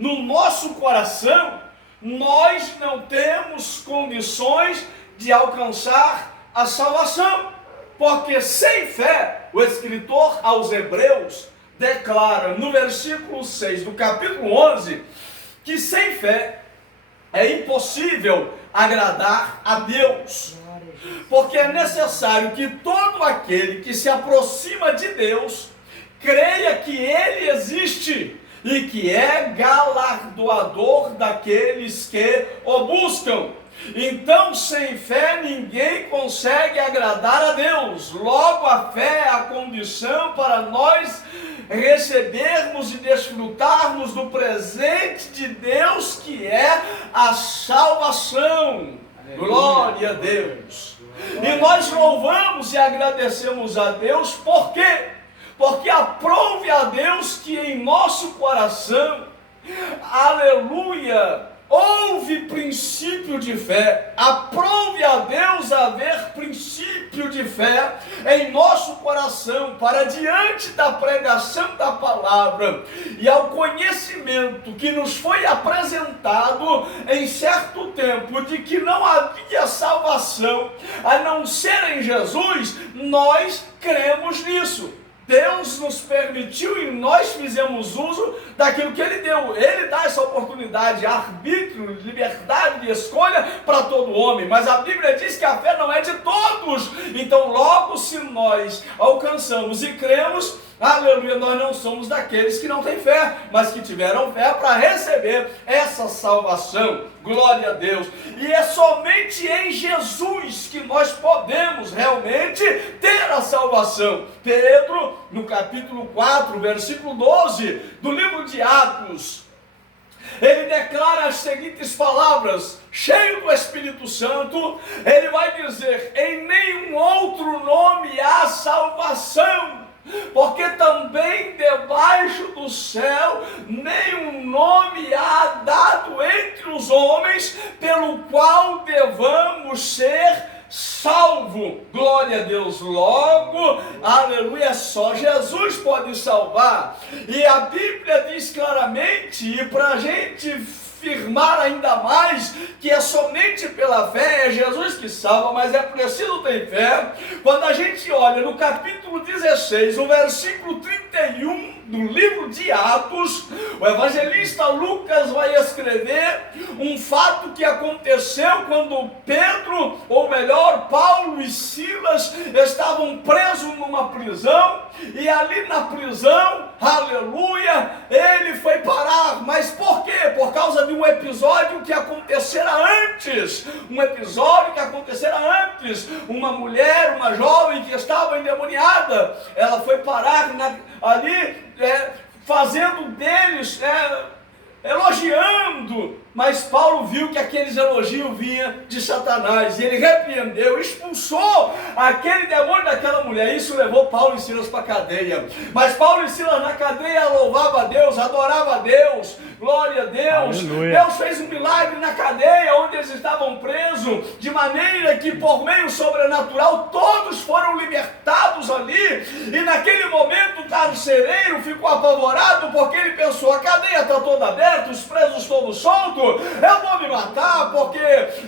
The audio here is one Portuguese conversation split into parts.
no nosso coração, nós não temos condições de alcançar a salvação. Porque sem fé, o escritor aos Hebreus declara no versículo 6 do capítulo 11, que sem fé é impossível agradar a Deus. Porque é necessário que todo aquele que se aproxima de Deus creia que Ele existe e que é galardoador daqueles que o buscam. Então, sem fé, ninguém consegue agradar a Deus. Logo, a fé é a condição para nós recebermos e desfrutarmos do presente de Deus, que é a salvação. Glória a Deus. E nós louvamos e agradecemos a Deus, por quê? Porque aprove a Deus que em nosso coração, aleluia, houve princípio de fé. Aprove a Deus haver princípio de fé em nosso coração, para diante da pregação da palavra e ao conhecimento que nos foi apresentado em certo tempo, de que não havia salvação a não ser em Jesus, nós cremos nisso. Deus nos permitiu e nós fizemos uso daquilo que Ele deu. Ele dá essa oportunidade, arbítrio, liberdade de escolha para todo homem. Mas a Bíblia diz que a fé não é de todos. Então logo, se nós alcançamos e cremos, aleluia, nós não somos daqueles que não têm fé, mas que tiveram fé para receber essa salvação. Glória a Deus. E é somente em Jesus que nós podemos realmente ter a salvação. Pedro, no capítulo 4, versículo 12 do livro de Atos, ele declara as seguintes palavras, cheio do Espírito Santo. Ele vai dizer: em nenhum outro nome há salvação, porque também debaixo do céu nenhum nome há dado entre os homens pelo qual devamos ser salvo. Glória a Deus. Logo, aleluia, só Jesus pode salvar. E a Bíblia diz claramente, e para a gente firmar ainda mais, que é somente pela fé, é Jesus que salva, mas é preciso ter fé. Quando a gente olha no capítulo 16, o versículo 31 do livro de Atos, o evangelista Lucas vai escrever um fato que aconteceu quando Pedro, ou melhor, Paulo e Silas estavam presos numa prisão, e ali na prisão, aleluia, ele foi parar. Mas por quê? Por causa de um episódio que acontecera antes, uma mulher, uma jovem que estava endemoniada, ela foi parar ali, fazendo deles, elogiando, mas Paulo viu que aqueles elogios vinham de Satanás, e ele repreendeu, expulsou aquele demônio daquela mulher. Isso levou Paulo e Silas para a cadeia, mas Paulo e Silas na cadeia louvavam a Deus, adoravam a Deus, glória a Deus. Aleluia. Deus fez um milagre na cadeia onde eles estavam presos, de maneira que por meio sobrenatural todos foram libertados ali, e naquele momento o carcereiro ficou apavorado, porque ele pensou: a cadeia está toda aberta, os presos todos soltos, eu vou me matar, porque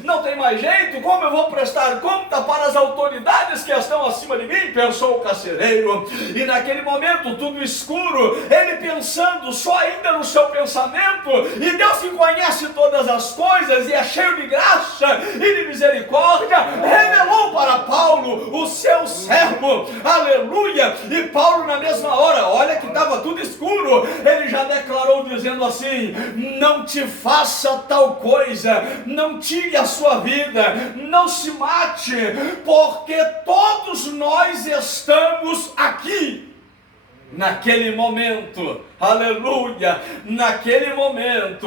não tem mais jeito. Como eu vou prestar conta para as autoridades que estão acima de mim? Pensou o carcereiro. E naquele momento, tudo escuro, ele pensando só ainda no seu pensamento, e Deus, que conhece todas as coisas e é cheio de graça e de misericórdia, revelou para Paulo, o seu servo, aleluia. E Paulo, na mesma hora, olha que estava tudo escuro, ele já declarou dizendo assim: não te faça tal coisa, não tire a sua vida, não se mate, porque todos nós estamos aqui. Naquele momento, aleluia, naquele momento,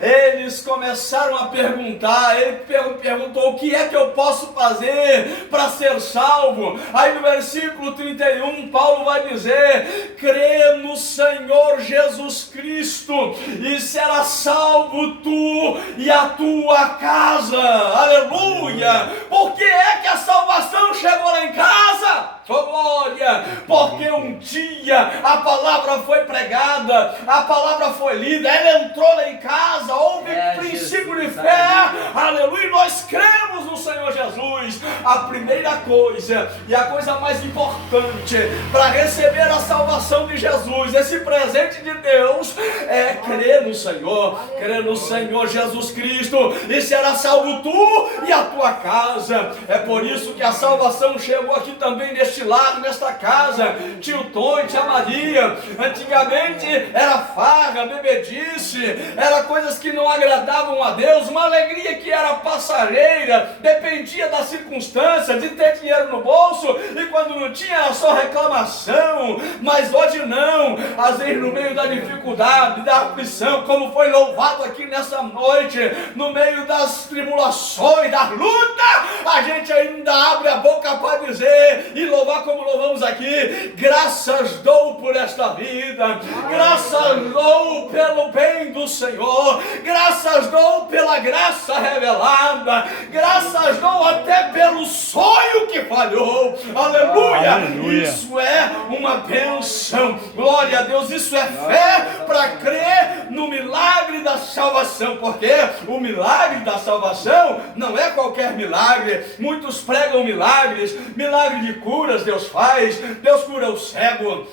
eles começaram a perguntar. Ele perguntou: o que é que eu posso fazer para ser salvo? Aí no versículo 31, Paulo vai dizer: crê no Senhor Jesus Cristo e será salvo tu e a tua casa. Aleluia! Por que é que a salvação chegou lá em casa? Oh, glória! Porque um dia a palavra foi pregada, a palavra foi lida, ela entrou lá em casa, houve princípio de fé, aleluia, nós cremos no Senhor Jesus. A primeira coisa e a coisa mais importante para receber a salvação de Jesus, esse presente de Deus, é crer no Senhor, crer no Senhor Jesus Cristo, e será salvo tu e a tua casa. É por isso que a salvação chegou aqui também neste lar, nesta casa. Tio Tony, tia Maria, antigamente era farra, bebedice, era coisas que não agradavam a Deus, uma alegria que era passageira, dependia da circunstância, de ter dinheiro no bolso, e quando não tinha era só reclamação. Mas hoje não, às vezes no meio da dificuldade, da aflição, como foi louvado aqui nessa noite, no meio das tribulações, da luta, a gente ainda abre a boca para dizer e louvar como louvamos aqui: graças dou por esta vida, graças dou pelo bem do Senhor, graças dou pela graça revelada, graças dou até pelo sonho que falhou. Aleluia! Aleluia. Isso é uma bênção, glória a Deus. Isso é fé para crer no milagre da salvação, porque o milagre da salvação não é qualquer milagre. Muitos pregam milagres, milagre de curas Deus faz, Deus cura o cego,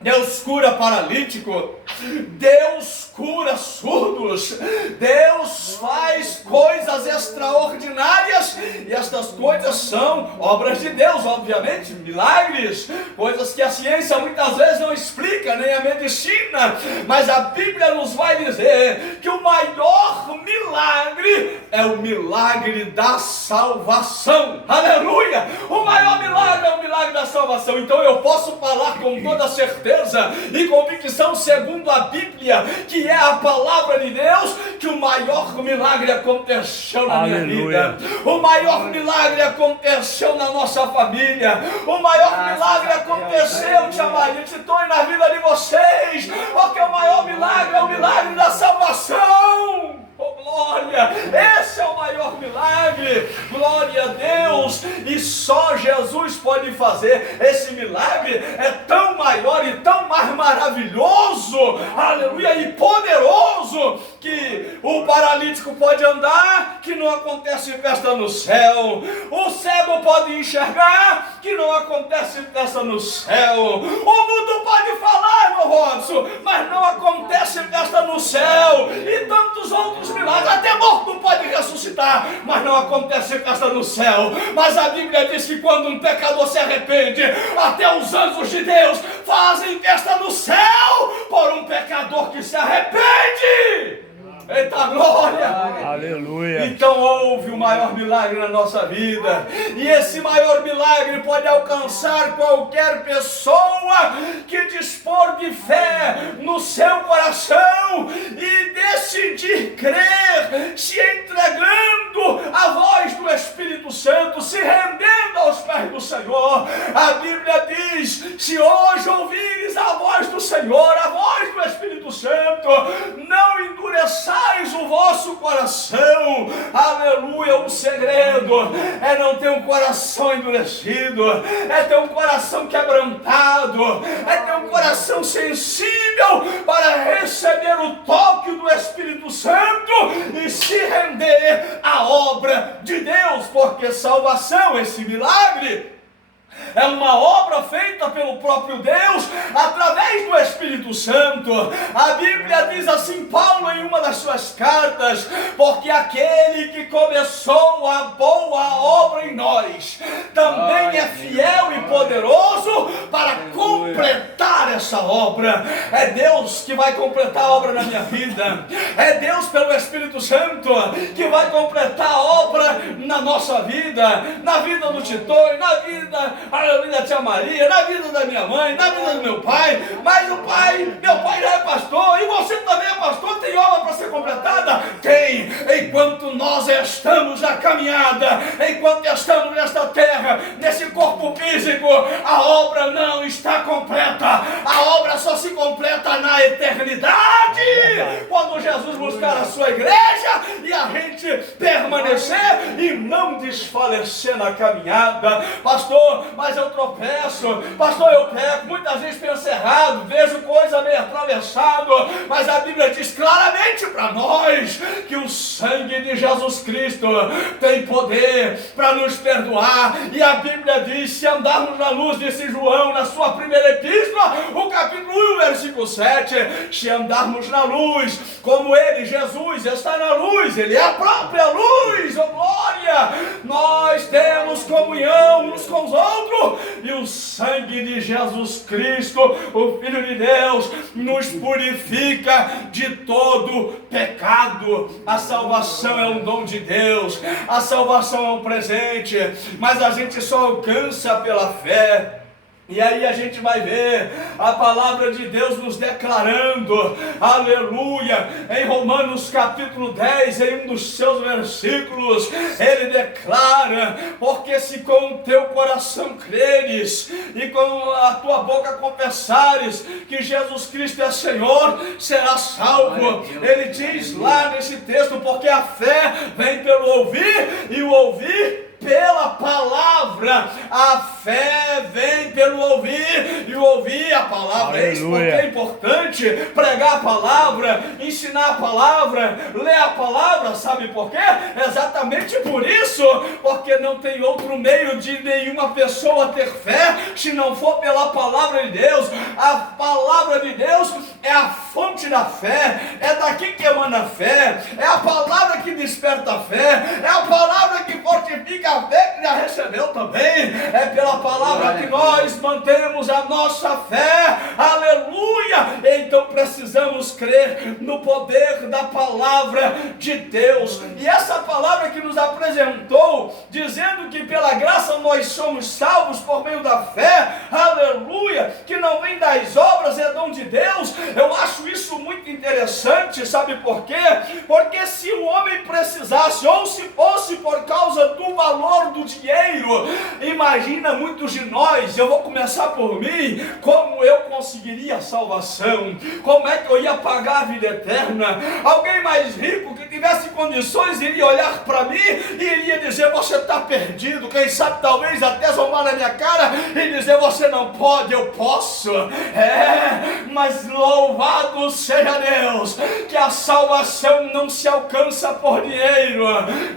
Deus cura paralítico, Deus cura surdos, Deus faz coisas extraordinárias, e estas coisas são obras de Deus, obviamente, milagres, coisas que a ciência muitas vezes não explica, nem a medicina, mas a Bíblia nos vai dizer que o maior milagre é o milagre da salvação. Aleluia! O maior milagre é o milagre da salvação. Então eu posso falar com toda certeza e convicção, segundo a Bíblia, que é a palavra de Deus, que o maior milagre aconteceu na minha vida, o maior milagre aconteceu na nossa família, o maior milagre aconteceu, tia Maria, Titões, na vida de vocês, porque o maior milagre é o milagre da salvação. Oh, glória! Esse é o maior milagre, glória a Deus, e só Jesus pode fazer. Esse milagre é tão maior e tão mais maravilhoso, aleluia, e poderoso, que o paralítico pode andar, que não acontece festa no céu, o cego pode enxergar, que não acontece festa no céu, o mundo pode falar, meu Robson, mas não acontece festa no céu, e tantos outros milagres, até morto pode ressuscitar, mas não acontece festa no céu. Mas a Bíblia diz que quando um pecador se arrepende, até os anjos de Deus fazem festa no céu por um pecador que se arrepende. Eita glória! Aleluia! Então houve o maior milagre na nossa vida, e esse maior milagre pode alcançar qualquer pessoa que dispor de fé no seu coração e decidir crer, se entregando à voz do Espírito Santo, se rendendo aos pés do Senhor. A Bíblia diz: se hoje ouvires a voz do Senhor, a voz do Espírito Santo, não endureçais o vosso coração. Aleluia! O segredo é não ter um coração endurecido, é ter um coração quebrantado, é ter um coração sensível para receber o toque do Espírito Santo e se render à obra de Deus, porque salvação, esse milagre, é uma obra feita pelo próprio Deus, através do Espírito Santo. A Bíblia diz assim, Paulo, em uma das suas cartas: porque aquele que começou a boa obra em nós, também é fiel e poderoso para completar essa obra. É Deus que vai completar a obra na minha vida, é Deus pelo Espírito Santo que vai completar a obra na nossa vida, na vida do Titões, na vida, aleluia, da tia Maria, na vida da minha mãe, na vida do meu pai. Mas meu pai já é pastor, e você também é pastor. Tem obra para ser completada? Tem. Enquanto nós estamos na caminhada, enquanto estamos nesta terra, nesse corpo físico, a obra não está completa. A obra só se completa na eternidade, quando Jesus buscar a sua igreja e a gente permanecer e não desfalecer na caminhada. Pastor, mas eu tropeço, pastor, eu peco, muitas vezes penso errado, vejo coisa meio atravessado, mas a Bíblia diz claramente para nós que o sangue de Jesus Cristo tem poder para nos perdoar, e a Bíblia diz: se andarmos na luz, disse João na sua primeira epístola, o capítulo 1, versículo 7, se andarmos na luz, como ele, Jesus, está na luz, ele é a própria luz, oh glória, nós temos comunhão uns com os outros, e o sangue de Jesus Cristo, o Filho de Deus, nos purifica de todo pecado. A salvação é um dom de Deus, a salvação é um presente, mas a gente só alcança pela fé. E aí a gente vai ver a palavra de Deus nos declarando, aleluia, em Romanos capítulo 10, em um dos seus versículos, ele declara: porque se com o teu coração creres e com a tua boca confessares que Jesus Cristo é Senhor, serás salvo. Ele diz lá nesse texto: porque a fé vem pelo ouvir e o ouvir pela palavra. A fé vem pelo ouvir e ouvir a palavra. É isso porque é importante pregar a palavra, ensinar a palavra, ler a palavra. Sabe por quê? Exatamente por isso, porque não tem outro meio de nenhuma pessoa ter fé se não for pela palavra de Deus. A palavra de Deus é a fonte da fé, é daqui que emana a fé, é a palavra que desperta a fé, é a palavra que fortifica a fé que já recebeu também. É pela palavra que nós mantemos a nossa fé, aleluia. Então precisamos crer no poder da palavra de Deus, e essa palavra que nos apresentou, dizendo que pela graça nós somos salvos por meio da fé, aleluia, que não vem das obras, é dom de Deus. Eu acho isso muito interessante, sabe por quê? Porque se o homem precisasse, ou se fosse por causa do valor do dinheiro, imagina muitos de nós, eu vou começar por mim, como eu conseguiria a salvação, como é que eu ia pagar a vida eterna? Alguém mais rico que tivesse condições iria olhar para mim e iria dizer: você está perdido. Quem sabe talvez até zombar na minha cara e dizer: você não pode, eu posso. Mas louvado seja Deus, que a salvação não se alcança por dinheiro,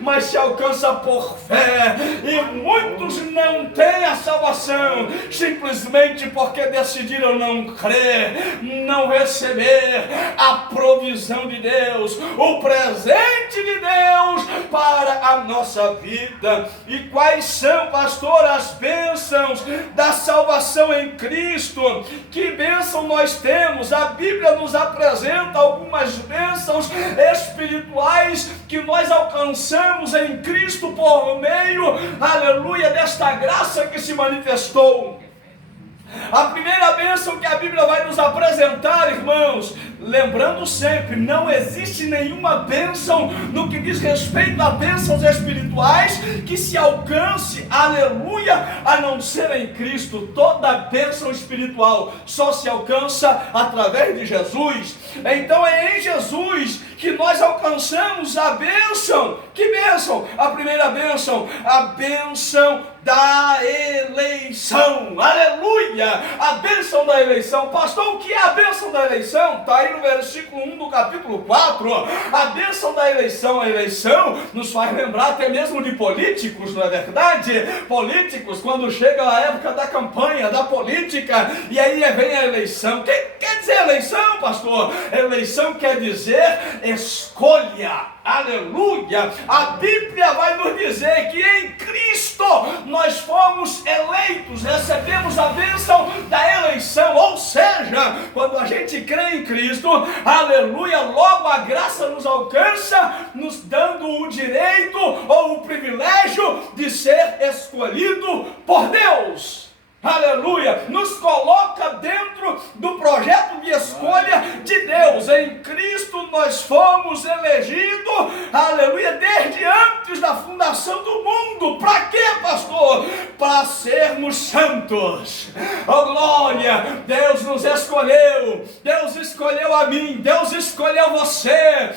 mas se alcança por fé. E muitos não têm a salvação simplesmente porque decidiram não crer, não receber a provisão de Deus, o presente de Deus para a nossa vida. E quais são, pastor, as bênçãos da salvação em Cristo? Que bênção nós temos? A Bíblia nos apresenta algumas bênçãos espirituais que nós alcançamos em Cristo por meio, aleluia, desta graça que se manifestou. A primeira bênção que a Bíblia vai nos apresentar, irmãos, lembrando sempre, não existe nenhuma bênção no que diz respeito a bênçãos espirituais que se alcance, aleluia, a não ser em Cristo. Toda bênção espiritual só se alcança através de Jesus. Então é em Jesus que nós alcançamos a bênção. Que bênção? A primeira bênção, a bênção da eleição. Aleluia! A bênção da eleição. Pastor, o que é a bênção da eleição? Está aí no versículo 1 do capítulo 4. A bênção da eleição. A eleição nos faz lembrar até mesmo de políticos, não é verdade? Políticos, quando chega a época da campanha, da política, e aí vem a eleição. O que quer dizer eleição, pastor? Eleição quer dizer escolha. Aleluia! A Bíblia vai nos dizer que em Cristo nós fomos eleitos, recebemos a bênção da eleição, ou seja, quando a gente crê em Cristo, aleluia, logo a graça nos alcança, nos dando o direito ou o privilégio de ser escolhido por Deus. aleluia, nos coloca dentro do projeto de escolha de Deus. Em Cristo nós fomos elegidos, aleluia, desde antes da fundação do mundo. Para quê, pastor? Para sermos santos. Oh glória, Deus nos escolheu, Deus escolheu a mim, Deus escolheu você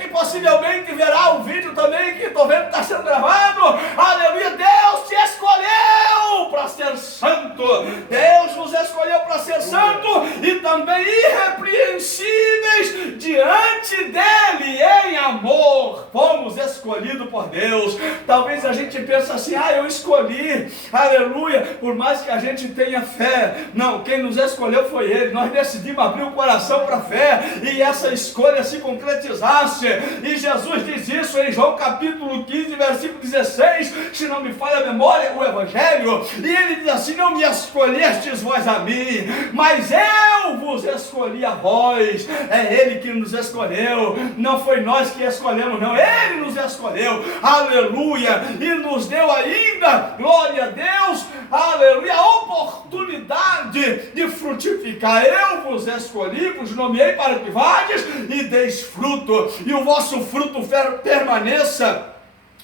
que possivelmente verá o vídeo também, que estou vendo que está sendo gravado, aleluia, Deus te escolheu para ser santo, Deus nos escolheu para ser santo e também irrepreensíveis diante dele em amor. Fomos escolhidos por Deus. Talvez a gente pense assim, eu escolhi, aleluia, por mais que a gente tenha fé. Não, quem nos escolheu foi ele. Nós decidimos abrir o coração para a fé e essa escolha se concretizasse. E Jesus diz isso em João capítulo 15, versículo 16, se não me falha a memória, o Evangelho. E ele diz assim: não me escolhestes vós a mim, mas eu vos escolhi a vós. É ele que nos escolheu, não foi nós que escolhemos, não, ele nos escolheu, aleluia, e nos deu ainda, glória a Deus, aleluia, a oportunidade de frutificar. Eu vos escolhi, vos nomeei para que vades e deis fruto, e o vosso fruto permaneça,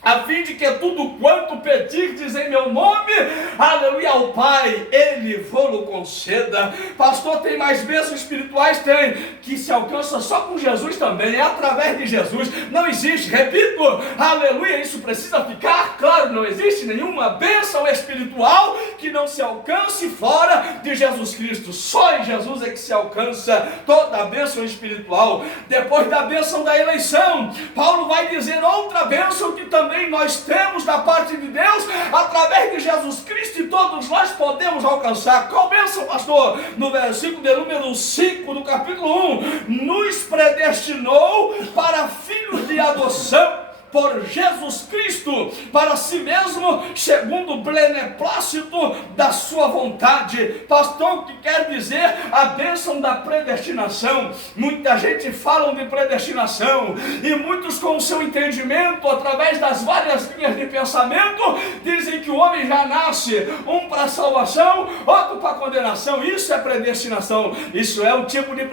a fim de que tudo quanto pedirdes em meu nome, aleluia, ao Pai, Ele vos conceda. Pastor, tem mais bênçãos espirituais? Tem, que se alcança só com Jesus também, é através de Jesus. Não existe, repito, aleluia, isso precisa ficar claro, não existe nenhuma bênção espiritual que não se alcance fora de Jesus Cristo. Só em Jesus é que se alcança toda a bênção espiritual. Depois da bênção da eleição, Paulo vai dizer outra bênção que também nós temos da parte de Deus, através de Jesus Cristo, e todos nós podemos alcançar. Qual bênção, pastor? No versículo de número 5 do capítulo 1, nos predestinou para filhos de adoção por Jesus Cristo, para si mesmo, segundo o beneplácito da sua vontade. Pastor, o que quer dizer a bênção da predestinação? Muita gente fala de predestinação, e muitos com o seu entendimento, através das várias linhas de pensamento, dizem que o homem já nasce, um para salvação, outro para condenação. Isso é predestinação. Isso é um tipo de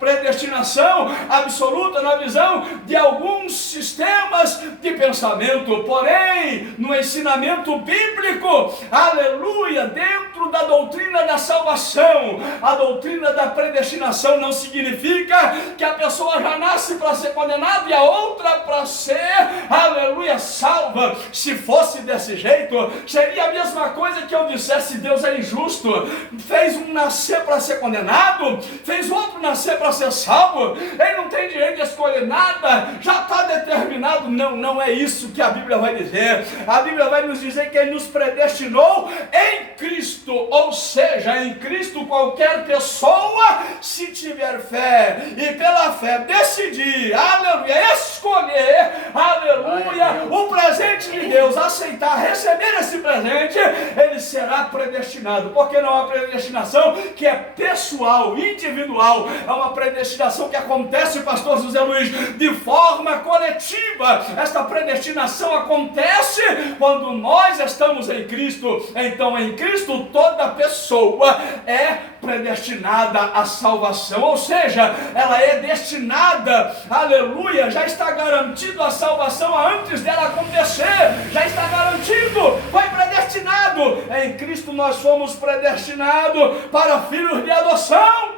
predestinação absoluta na visão de alguns sistemas de pensamento. Porém, no ensinamento bíblico, aleluia, dentro da doutrina da salvação, a doutrina da predestinação não significa que a pessoa já nasce para ser condenada e a outra para ser, aleluia, salva. Se fosse desse jeito, seria a mesma coisa que eu dissesse: Deus é injusto, fez um nascer para ser condenado, fez outro nascer para ser salvo, ele não tem direito de escolher nada, já está determinado. Não é isso que a Bíblia vai dizer. A Bíblia vai nos dizer que Ele nos predestinou em Cristo, ou seja, em Cristo qualquer pessoa, se tiver fé e pela fé decidir, aleluia, escolher, aleluia, o presente de Deus, aceitar, receber esse presente, ele será predestinado. Porque não é uma predestinação que é pessoal, individual, é uma predestinação que acontece, pastor José Luiz, de forma coletiva. Esta predestinação acontece quando nós estamos em Cristo. Então, em Cristo, toda pessoa é predestinada à salvação, ou seja, ela é destinada, aleluia, já está garantido a salvação antes dela acontecer, já está garantido, foi predestinado. Em Cristo nós fomos predestinados para filhos de adoção,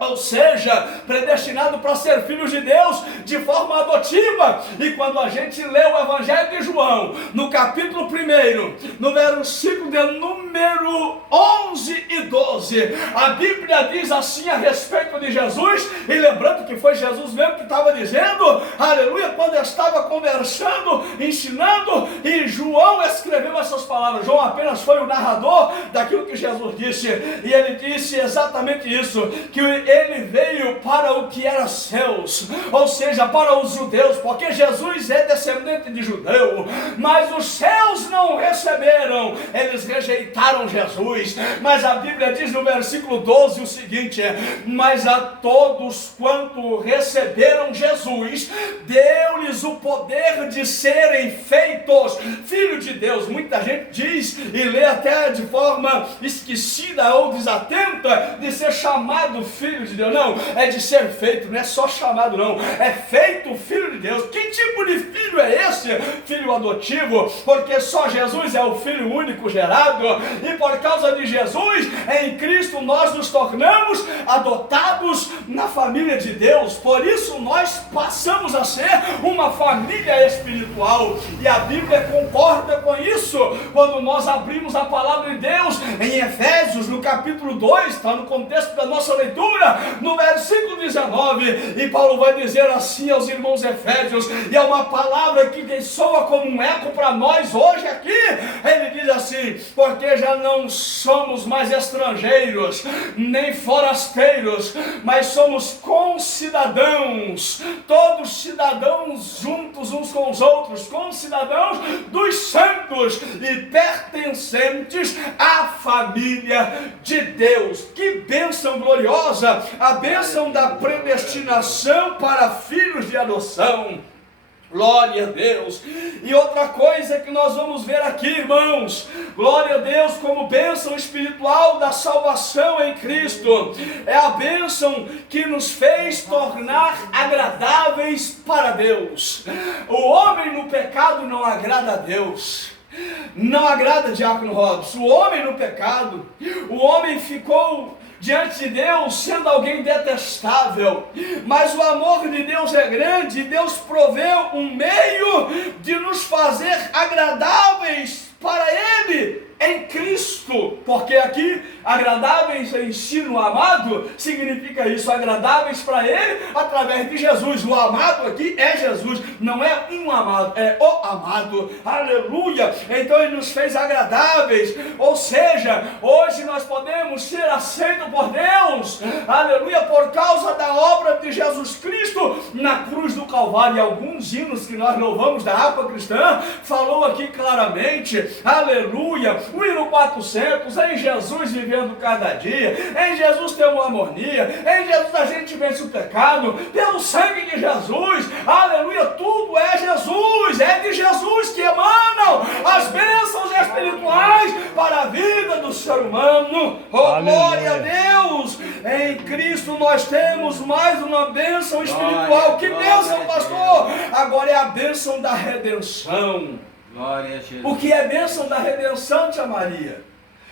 ou seja, predestinado para ser filhos de Deus de forma adotiva. E quando a gente lê o Evangelho de João, no capítulo 1, no versículo de número 11 e 12, a Bíblia diz assim a respeito de Jesus, e lembrando que foi Jesus mesmo que estava dizendo, aleluia, quando estava conversando, ensinando, e João escreveu essas palavras. João apenas foi o narrador daquilo que Jesus disse, e ele disse exatamente isso, que ele veio para o que era seus, ou seja, para os judeus, porque Jesus é descendente de judeu, mas os seus não receberam, eles rejeitaram aceitaram Jesus, mas a Bíblia diz no versículo 12 o seguinte: mas a todos quanto receberam Jesus, deu-lhes o poder de serem feitos filhos de Deus. Muita gente diz e lê até de forma esquecida ou desatenta de ser chamado filho de Deus. Não, é de ser feito, não é só chamado não, é feito filho de Deus. Que tipo de filho é esse? Filho adotivo, porque só Jesus é o Filho único gerado, e por causa de Jesus, em Cristo, nós nos tornamos adotados na família de Deus. Por isso nós passamos a ser uma família espiritual, e a Bíblia concorda com isso, quando nós abrimos a palavra de Deus em Efésios, no capítulo 2, está no contexto da nossa leitura, no versículo 19, e Paulo vai dizer assim aos irmãos efésios, e é uma palavra que soa como um eco para nós hoje aqui. Ele diz assim: porque já não somos mais estrangeiros, nem forasteiros, mas somos concidadãos, todos cidadãos juntos uns com os outros, concidadãos dos santos e pertencentes à família de Deus. Que bênção gloriosa, a bênção da predestinação para filhos de adoção. Glória a Deus. E outra coisa que nós vamos ver aqui, irmãos, glória a Deus, como bênção espiritual da salvação em Cristo, é a bênção que nos fez tornar agradáveis para Deus. O homem no pecado não agrada a Deus, não agrada Diácono Robson. O homem no pecado, o homem ficou diante de Deus sendo alguém detestável, mas o amor de Deus é grande, e Deus proveu um meio de nos fazer agradáveis para Ele em Cristo, porque aqui agradáveis em si no amado significa isso, agradáveis para Ele através de Jesus. O amado aqui é Jesus, não é um amado, é o amado. Aleluia! Então Ele nos fez agradáveis, ou seja, hoje nós podemos ser aceitos por Deus, aleluia, por causa da obra de Jesus Cristo na cruz do Calvário. E alguns hinos que nós louvamos da harpa cristã falou aqui claramente, aleluia. O hino 400, em Jesus vivendo cada dia, em Jesus temos harmonia, em Jesus a gente vence o pecado, pelo sangue de Jesus, aleluia, tudo é Jesus, é de Jesus que emanam as bênçãos espirituais para a vida do ser humano. Oh, glória a Deus! Em Cristo nós temos mais uma bênção espiritual. Que bênção, pastor! Agora é a bênção da redenção. Glória a Jesus. O que é bênção da redenção, tia Maria?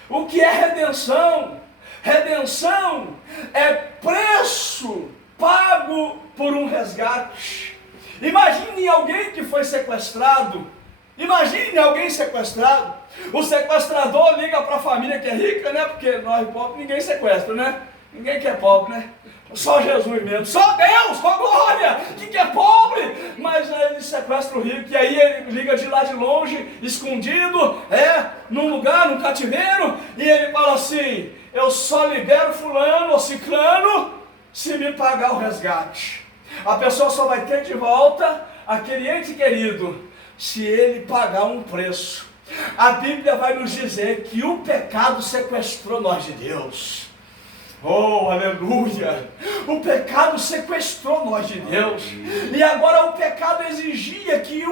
O que é redenção? Redenção é preço pago por um resgate. Imagine alguém que foi sequestrado. Imagine alguém sequestrado. O sequestrador liga para a família que é rica, né? Porque nós pobres ninguém sequestra, né? Ninguém que é pobre, né? Só Jesus mesmo, só Deus, com glória, que é pobre, mas aí ele sequestra o rico, e aí ele liga de lá de longe, escondido, num lugar, num cativeiro, e ele fala assim: eu só libero fulano ou ciclano se me pagar o resgate. A pessoa só vai ter de volta aquele ente querido se ele pagar um preço. A Bíblia vai nos dizer que o pecado sequestrou nós de Deus. Oh, aleluia! O pecado sequestrou nós de Deus. E agora o pecado exigia que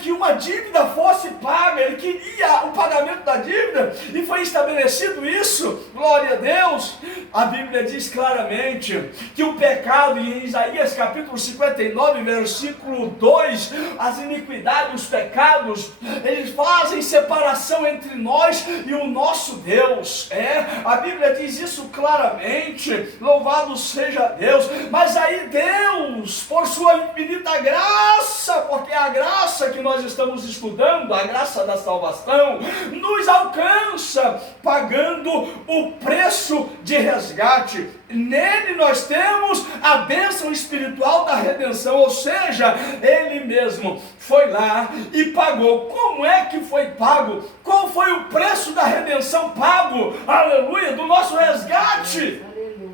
que uma dívida fosse paga. Ele queria o pagamento da dívida e foi estabelecido isso. Glória a Deus! A Bíblia diz claramente que o pecado, em Isaías capítulo 59, versículo 2, as iniquidades, os pecados, eles fazem separação entre nós e o nosso Deus. A Bíblia diz isso claramente, louvado seja Deus. Mas aí Deus, por sua infinita graça, porque é a graça que nós estamos estudando, a graça da salvação, nos alcança, pagando o preço de resgate. Nele nós temos a bênção espiritual da redenção, ou seja, Ele mesmo foi lá e pagou. Como é que foi pago? Qual foi o preço da redenção pago? Aleluia, do nosso resgate.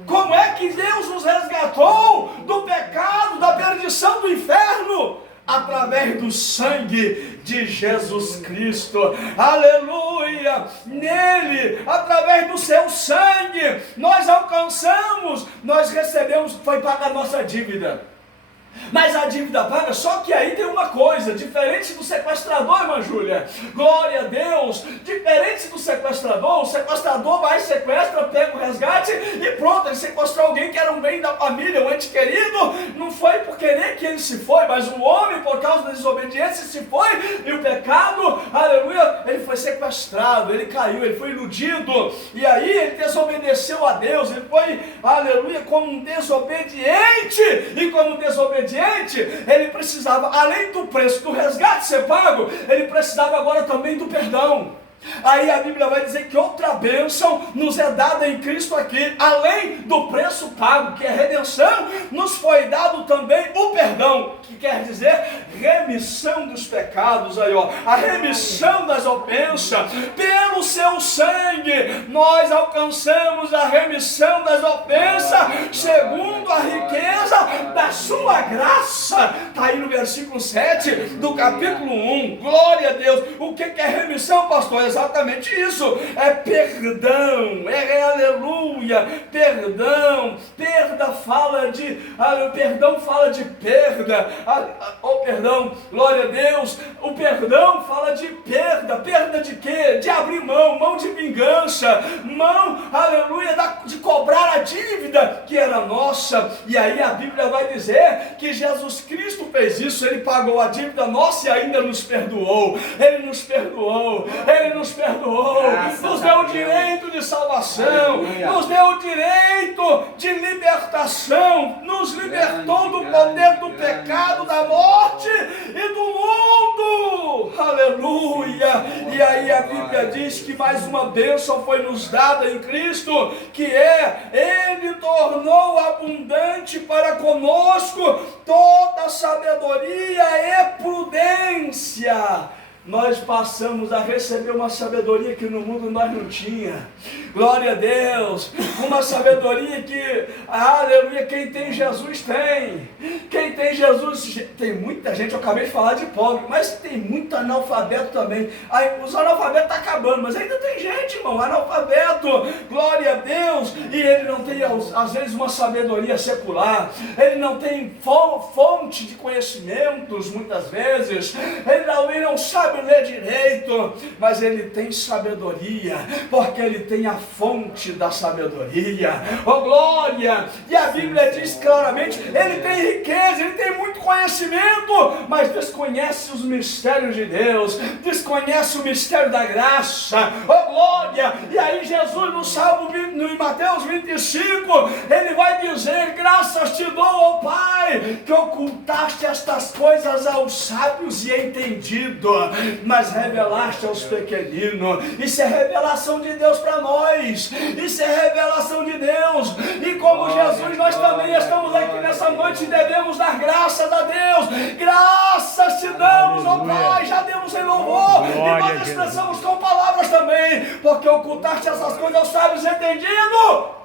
Como é que Deus nos resgatou do pecado, da perdição, do inferno? Através do sangue de Jesus Cristo. Aleluia! aleluia, nele, através do seu sangue, nós alcançamos, nós recebemos, foi paga a nossa dívida. Mas a dívida paga, só que aí tem uma coisa, diferente do sequestrador, irmã Júlia, glória a Deus, diferente do sequestrador, o sequestrador vai, sequestra, pega o resgate e pronto, ele sequestrou alguém que era um bem da família, um ente querido, não foi por querer que ele se foi, mas o homem, por causa da desobediência, se foi, e o pecado, aleluia, ele foi sequestrado, ele caiu, ele foi iludido, e aí ele desobedeceu a Deus, ele foi, aleluia, como um desobediente, e como desobediente, ele precisava, além do preço do resgate ser pago, ele precisava agora também do perdão. Aí a Bíblia vai dizer que outra bênção nos é dada em Cristo aqui, além do preço pago, que é redenção, nos foi dado também o perdão, que quer dizer remissão dos pecados, aí ó, a remissão das ofensas, pelo seu sangue, nós alcançamos a remissão das ofensas, segundo a riqueza da sua graça, está aí no versículo 7 do capítulo 1, glória a Deus. O que é remissão, pastor? Exatamente isso, é perdão, é aleluia, perdão, perda fala de, perdão fala de perda, perdão, glória a Deus, o perdão fala de perda, perda de quê? De abrir mão de vingança, mão, aleluia, de cobrar a dívida que era nossa, e aí a Bíblia vai dizer que Jesus Cristo fez isso, ele pagou a dívida nossa e ainda nos perdoou, ele nos perdoou, ele nos perdoou, nos deu o direito de salvação, nos deu o direito de libertação, nos libertou do poder do pecado, da morte e do mundo, aleluia. E aí a Bíblia diz que mais uma bênção foi nos dada em Cristo, que é, ele tornou abundante para conosco toda sabedoria e prudência. Nós passamos a receber uma sabedoria que no mundo nós não tínhamos. Glória a Deus. Uma sabedoria que, aleluia, quem tem Jesus tem. Quem tem Jesus, tem muita gente, eu acabei de falar de pobre, mas tem muito analfabeto também. Aí, os analfabetos estão acabando, mas ainda tem gente, irmão, analfabeto. Glória a Deus. E ele não tem, às vezes, uma sabedoria secular. Ele não tem fonte de conhecimentos, muitas vezes. Ele também não sabe ler direito, mas ele tem sabedoria, porque ele tem a fonte da sabedoria, oh glória, e a Bíblia diz claramente, ele tem riqueza, ele tem muito conhecimento, mas desconhece os mistérios de Deus, desconhece o mistério da graça, oh glória, e aí Jesus no Salmo, no Mateus 25, ele vai dizer, graças te dou, ó Pai, que ocultaste estas coisas aos sábios e entendidos, mas revelaste aos pequeninos. Isso é revelação de Deus para nós, isso é revelação de Deus, e como Jesus, nós também estamos aqui nessa noite e devemos dar graças a Deus. Graças te damos, ó Pai, já demos em louvor, e nós expressamos com palavras também, porque ocultaste essas coisas aos sábios e entendidos,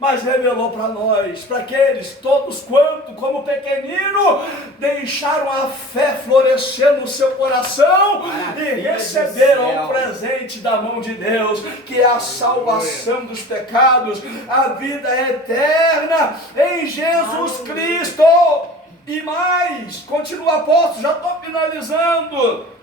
mas revelou para nós, para aqueles, todos quanto, como pequenino, deixaram a fé florescer no seu coração e receberam o presente da mão de Deus, que é a salvação dos pecados, a vida eterna em Jesus Cristo. E mais, continua o apóstolo, já estou finalizando.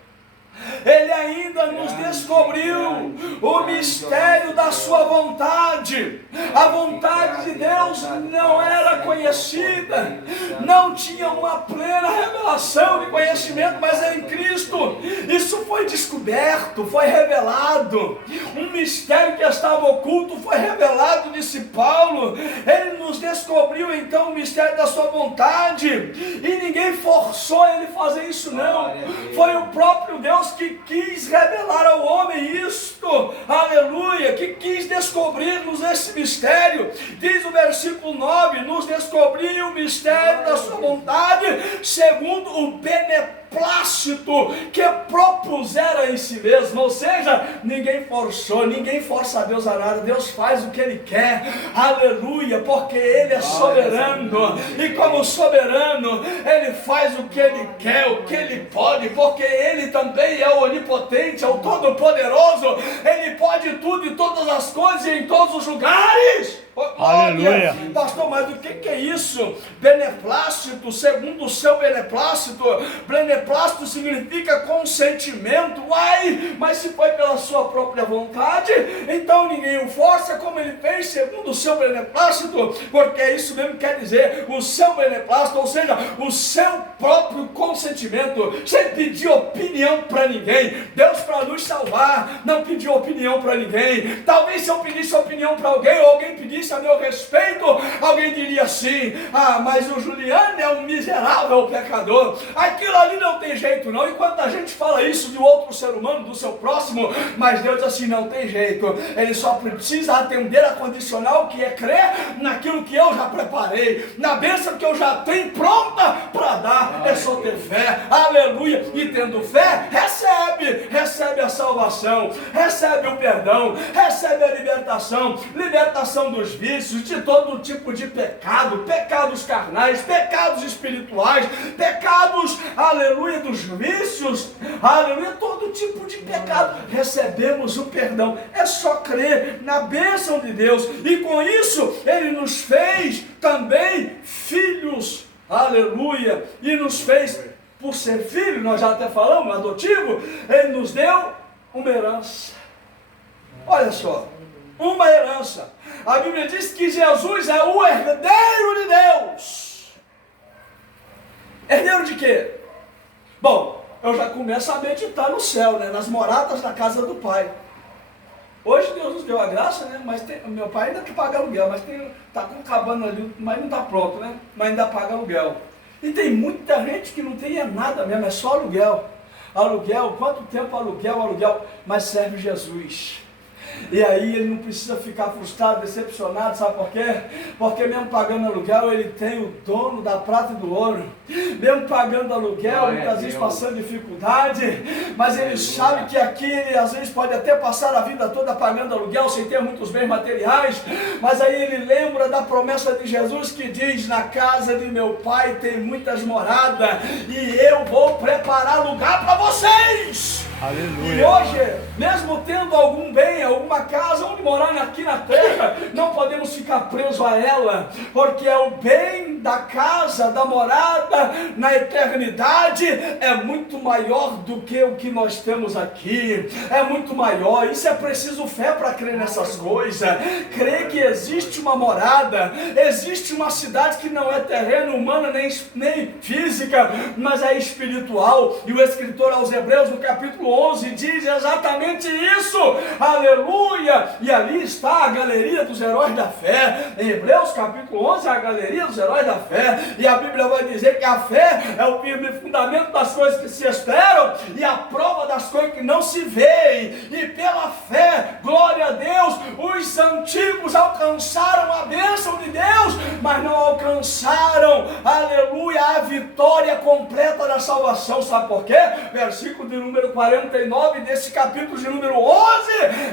Ele ainda nos descobriu o mistério da sua vontade. A vontade de Deus não era conhecida, não tinha uma plena revelação de conhecimento, mas é em Cristo. Isso foi descoberto, foi revelado. Um mistério que estava oculto foi revelado, disse Paulo. Ele nos descobriu então o mistério da sua vontade, e ninguém forçou ele a fazer isso, não. Foi o próprio Deus que quis revelar ao homem isto, aleluia, que quis descobrir-nos esse mistério. Diz o versículo 9, nos descobriu o mistério da sua vontade, segundo o beneplácito que propusera em si mesmo. Ou seja, ninguém forçou, ninguém força a Deus a nada, Deus faz o que Ele quer, aleluia, porque Ele é soberano, e como soberano, Ele faz o que Ele quer, o que Ele pode, porque Ele também é o onipotente, é o todo-poderoso. Ele pode tudo e todas as coisas e em todos os lugares. Aleluia. Pastor, mas o que é isso? Beneplácito, segundo o seu beneplácito. Beneplácito significa consentimento. Uai, mas se foi pela sua própria vontade, então ninguém o força, como ele fez segundo o seu beneplácito, porque é isso mesmo que quer dizer, o seu beneplácito, ou seja, o seu próprio consentimento, sem pedir opinião para ninguém. Deus, para nos salvar, não pediu opinião para ninguém. Talvez se eu pedisse opinião para alguém, ou alguém pedisse a meu respeito, alguém diria assim: ah, mas o Juliano é um miserável pecador, aquilo ali não tem jeito não. Enquanto a gente fala isso de outro ser humano, do seu próximo, mas Deus diz assim: não tem jeito, ele só precisa atender a condicional, que é crer naquilo que eu já preparei, na bênção que eu já tenho pronta para dar. É só ter fé, aleluia, e tendo fé, recebe a salvação, recebe o perdão, recebe a libertação dos vícios, de todo tipo de pecado, pecados carnais, pecados espirituais, pecados, aleluia, dos vícios, aleluia, todo tipo de pecado, recebemos o perdão. É só crer na bênção de Deus, e com isso Ele nos fez também filhos, aleluia, e nos fez, por ser filho, nós já até falamos, adotivo, Ele nos deu uma herança. Olha só, uma herança. A Bíblia diz que Jesus é o herdeiro de Deus. Herdeiro de quê? Bom, eu já começo a meditar no céu, né? Nas moradas da casa do Pai. Hoje Deus nos deu a graça, né? Mas meu pai ainda que paga aluguel, mas está com cabana ali, mas não está pronto, né? Mas ainda paga aluguel. E tem muita gente que não tem nada mesmo, é só aluguel. Aluguel, quanto tempo aluguel, mas serve Jesus. E aí ele não precisa ficar frustrado, decepcionado, sabe por quê? Porque mesmo pagando aluguel, ele tem o dono da prata e do ouro. Mesmo pagando aluguel, muitas vezes passando dificuldade, mas ele sabe que aqui ele às vezes pode até passar a vida toda pagando aluguel, sem ter muitos bens materiais, mas aí ele lembra da promessa de Jesus que diz: na casa de meu pai tem muitas moradas, e eu vou preparar lugar para vocês. Aleluia. E hoje, mesmo tendo algum bem, alguma casa onde morar aqui na terra, não podemos ficar presos a ela, porque é o bem da casa, da morada na eternidade é muito maior do que o que nós temos aqui, é muito maior. Isso é preciso fé para crer nessas coisas, crer que existe uma morada, existe uma cidade que não é terreno, humana, nem física, mas é espiritual. E o escritor aos Hebreus, no capítulo 11, diz exatamente isso, aleluia. E ali está a galeria dos heróis da fé. Em Hebreus capítulo 11, a galeria dos heróis da fé, e a Bíblia vai dizer que a fé é o firme fundamento das coisas que se esperam e a prova das coisas que não se veem. E pela fé, glória a Deus, os antigos alcançaram a bênção de Deus, mas não alcançaram, aleluia, a vitória completa da salvação. Sabe por quê? Versículo de número 49 desse capítulo de número 11,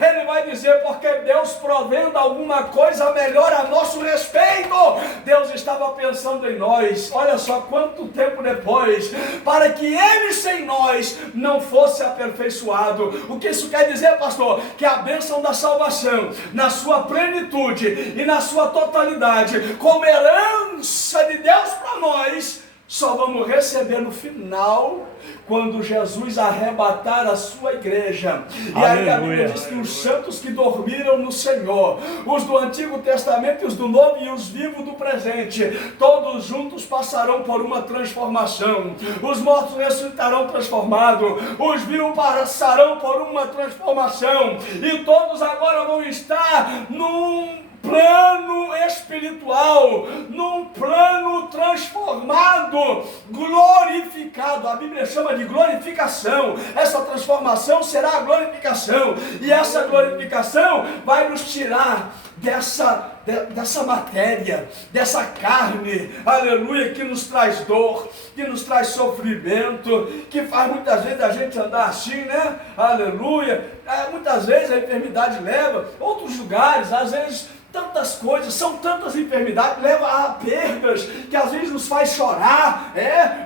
ele vai dizer: porque Deus, provendo alguma coisa melhor a nosso respeito, Deus estava pensando em nós. Olha só quanto tempo depois, para que ele sem nós não fosse aperfeiçoado. O que isso quer dizer, pastor? Que a bênção da salvação, na sua plenitude e na sua totalidade, como herança de Deus para nós, só vamos receber no final, quando Jesus arrebatar a sua igreja. E aí a Bíblia diz que os santos que dormiram no Senhor, os do Antigo Testamento, os do Novo e os vivos do presente, todos juntos passarão por uma transformação. Os mortos ressuscitarão transformados, os vivos passarão por uma transformação, e todos agora vão estar num plano espiritual, num plano transformado, glorificado. A Bíblia chama de glorificação. Essa transformação será a glorificação, e essa glorificação vai nos tirar dessa matéria, dessa carne, aleluia, que nos traz dor, que nos traz sofrimento, que faz muitas vezes a gente andar assim, né? Aleluia. Muitas vezes a enfermidade leva, outros lugares, às vezes tantas coisas, são tantas enfermidades, leva a perdas, que às vezes nos faz chorar,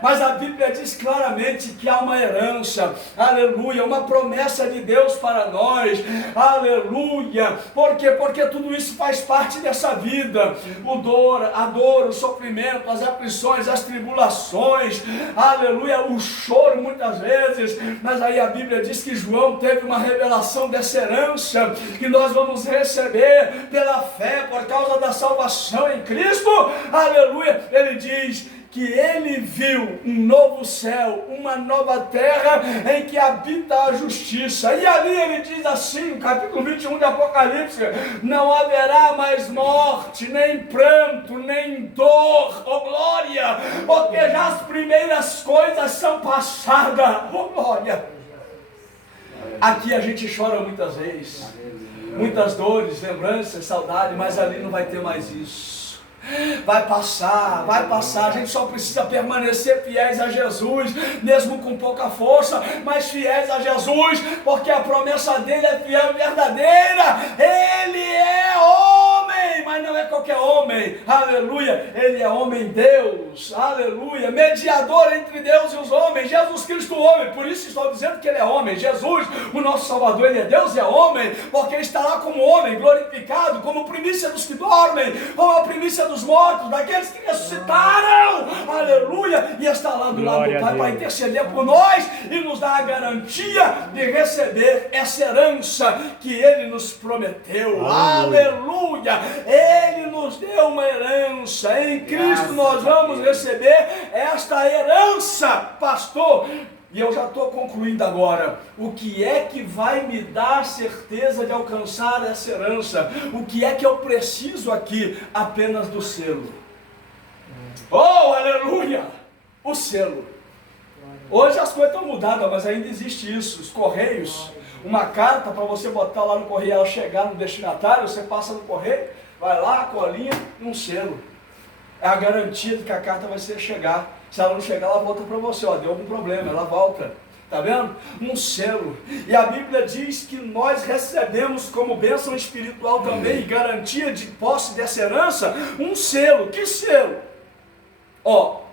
mas a Bíblia diz claramente que há uma herança, aleluia, uma promessa de Deus para nós, aleluia. Por quê? Porque tudo isso faz parte dessa vida, a dor, o sofrimento, as aflições, as tribulações, aleluia, o choro muitas vezes, mas aí a Bíblia diz que João teve uma revelação dessa herança, que nós vamos receber pela fé, por causa da salvação em Cristo, aleluia. Ele diz que ele viu um novo céu, uma nova terra em que habita a justiça, e ali ele diz assim, no capítulo 21 de Apocalipse: não haverá mais morte, nem pranto, nem dor, oh glória, porque já as primeiras coisas são passadas, oh glória. Aqui a gente chora muitas vezes, muitas dores, lembranças, saudade, mas ali não vai ter mais isso. Vai passar, a gente só precisa permanecer fiéis a Jesus, mesmo com pouca força, mas fiéis a Jesus, porque a promessa dele é fiel e verdadeira. Ele é homem, mas não é qualquer homem, aleluia, ele é homem Deus, aleluia, mediador entre Deus e os homens, Jesus Cristo homem, por isso estou dizendo que ele é homem. Jesus, o nosso Salvador, ele é Deus e é homem, porque está lá como homem, glorificado, como primícia dos que dormem, como a primícia dos mortos, daqueles que ressuscitaram, aleluia, e está lá do lado do Pai para interceder por nós e nos dar a garantia de receber essa herança que ele nos prometeu, aleluia. Ele nos deu uma herança, em Cristo nós vamos receber esta herança, pastor. E eu já estou concluindo agora. O que é que vai me dar certeza de alcançar essa herança? O que é que eu preciso aqui? Apenas do selo. Oh, aleluia! O selo. Hoje as coisas estão mudadas, mas ainda existe isso. Os correios, uma carta para você botar lá no correio, ela chegar no destinatário, você passa no correio, vai lá, a colinha e um selo. É a garantia de que a carta vai chegar. Se ela não chegar, ela volta para você, deu algum problema, ela volta, tá vendo? Um selo. E a Bíblia diz que nós recebemos como bênção espiritual também, garantia de posse dessa herança, um selo. Que selo?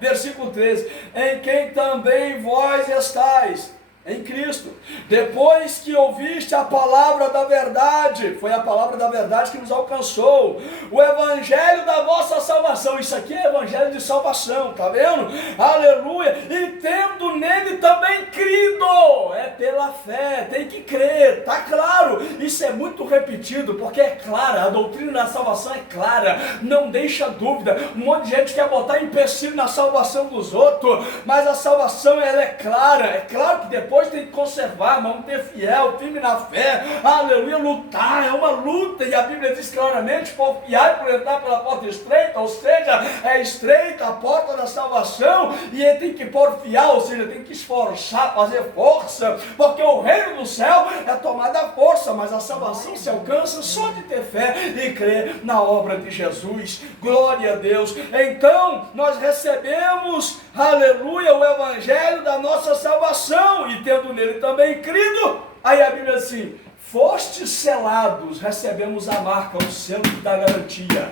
Versículo 13, em quem também vós estáis, em Cristo, depois que ouviste a palavra da verdade, foi a palavra da verdade que nos alcançou, o evangelho da vossa salvação. Isso aqui é evangelho de salvação, tá vendo? Aleluia. E tendo nele também crido, é pela fé, tem que crer, tá claro. Isso é muito repetido, porque é clara, a doutrina da salvação é clara, não deixa dúvida. Um monte de gente quer botar empecilho na salvação dos outros, mas a salvação ela é claro que depois tem que conservar, manter fiel, firme na fé, aleluia, lutar, é uma luta, e a Bíblia diz claramente, porfiar por entrar pela porta estreita, ou seja, é estreita a porta da salvação, e ele tem que porfiar, ou seja, tem que esforçar, fazer força, porque o reino do céu é tomada a força, mas a salvação se alcança só de ter fé e crer na obra de Jesus, glória a Deus. Então, nós recebemos, aleluia, o evangelho da nossa salvação, e tendo nele também crido, aí a Bíblia diz assim, fostes selados, recebemos a marca, o selo da garantia,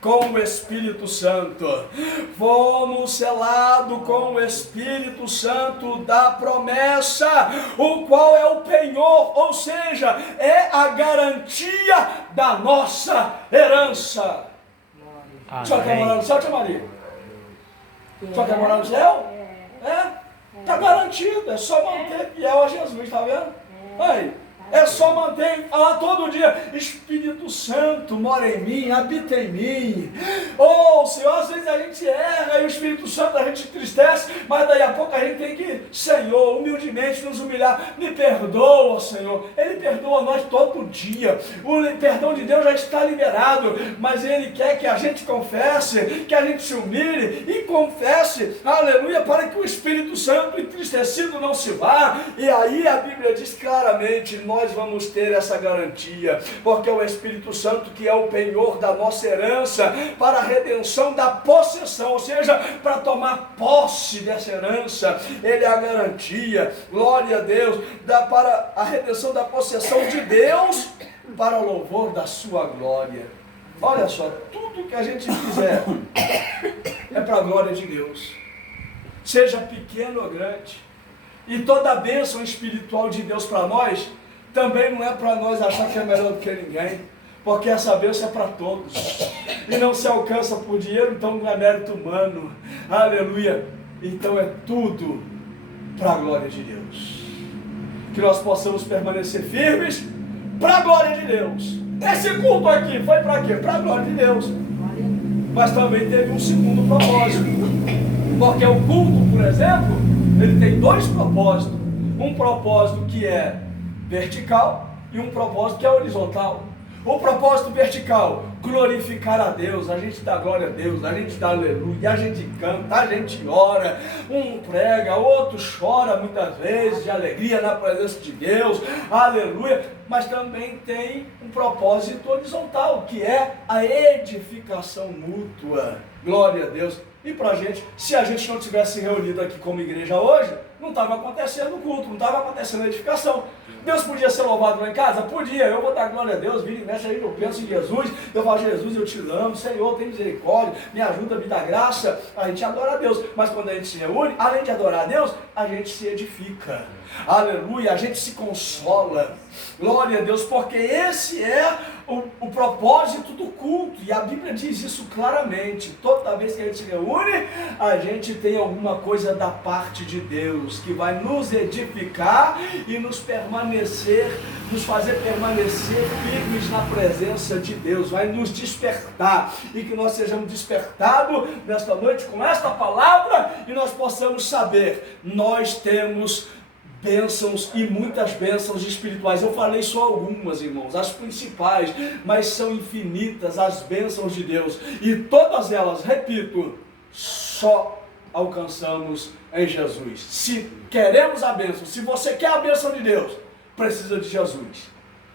com o Espírito Santo, fomos selados com o Espírito Santo da promessa, o qual é o penhor, ou seja, é a garantia da nossa herança. Só quer morar no céu, tia Maria? Só quer morar no céu? Está garantido, é só manter fiel a Jesus, está vendo? Aí, é só manter, falar todo dia, Espírito Santo mora em mim, habita em mim. Senhor, às vezes a gente erra e o Espírito Santo a gente entristece, mas daí a pouco a gente tem que, Senhor, humildemente nos humilhar. Me perdoa, Senhor. Ele perdoa nós todo dia. O perdão de Deus já está liberado, mas Ele quer que a gente confesse, que a gente se humilhe e confesse, aleluia, para que o Espírito Santo entristecido não se vá. E aí a Bíblia diz claramente, nós vamos ter essa garantia, porque é o Espírito Santo que é o penhor da nossa herança para a redenção da possessão, ou seja, para tomar posse dessa herança. Ele é a garantia, glória a Deus, para a redenção da possessão de Deus, para o louvor da sua glória. Olha só, tudo que a gente fizer é para a glória de Deus, seja pequeno ou grande. E toda a bênção espiritual de Deus para nós, também não é para nós achar que é melhor do que ninguém, porque essa bênção é para todos, e não se alcança por dinheiro, então não é mérito humano, aleluia. Então é tudo para a glória de Deus, que nós possamos permanecer firmes para a glória de Deus. Esse culto aqui foi para quê? Para a glória de Deus, mas também teve um segundo propósito, porque o culto, por exemplo, ele tem dois propósitos, um propósito que é vertical e um propósito que é horizontal. O propósito vertical, glorificar a Deus, a gente dá glória a Deus, a gente dá aleluia, a gente canta, a gente ora, um prega, outro chora muitas vezes de alegria na presença de Deus, aleluia. Mas também tem um propósito horizontal, que é a edificação mútua, glória a Deus. E para a gente, se a gente não tivesse reunido aqui como igreja hoje, não estava acontecendo o culto, não estava acontecendo a edificação. Deus podia ser louvado lá em casa? Podia. Eu vou dar glória a Deus, vira e mexe aí, eu penso em Jesus, eu falo, Jesus, eu te amo, Senhor, tem misericórdia, me ajuda, me dá graça. A gente adora a Deus, mas quando a gente se reúne, além de adorar a Deus, a gente se edifica, aleluia, a gente se consola, glória a Deus, porque esse é o propósito do culto, e a Bíblia diz isso claramente. Toda vez que a gente se reúne, a gente tem alguma coisa da parte de Deus, que vai nos edificar e nos fazer permanecer firmes na presença de Deus, vai nos despertar, e que nós sejamos despertados nesta noite com esta palavra, e nós possamos saber, nós temos bênçãos e muitas bênçãos espirituais. Eu falei só algumas, irmãos, as principais, mas são infinitas as bênçãos de Deus, e todas elas, repito, só alcançamos em Jesus. Se queremos a bênção, se você quer a bênção de Deus, precisa de Jesus,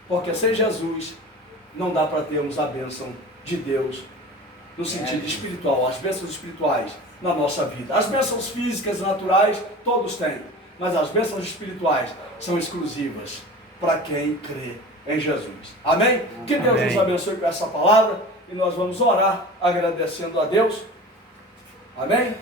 porque sem Jesus não dá para termos a bênção de Deus no sentido espiritual, as bênçãos espirituais na nossa vida. As bênçãos físicas e naturais todos têm, mas as bênçãos espirituais são exclusivas para quem crê em Jesus. Amém? Que Deus nos abençoe com essa palavra, e nós vamos orar agradecendo a Deus. Amém?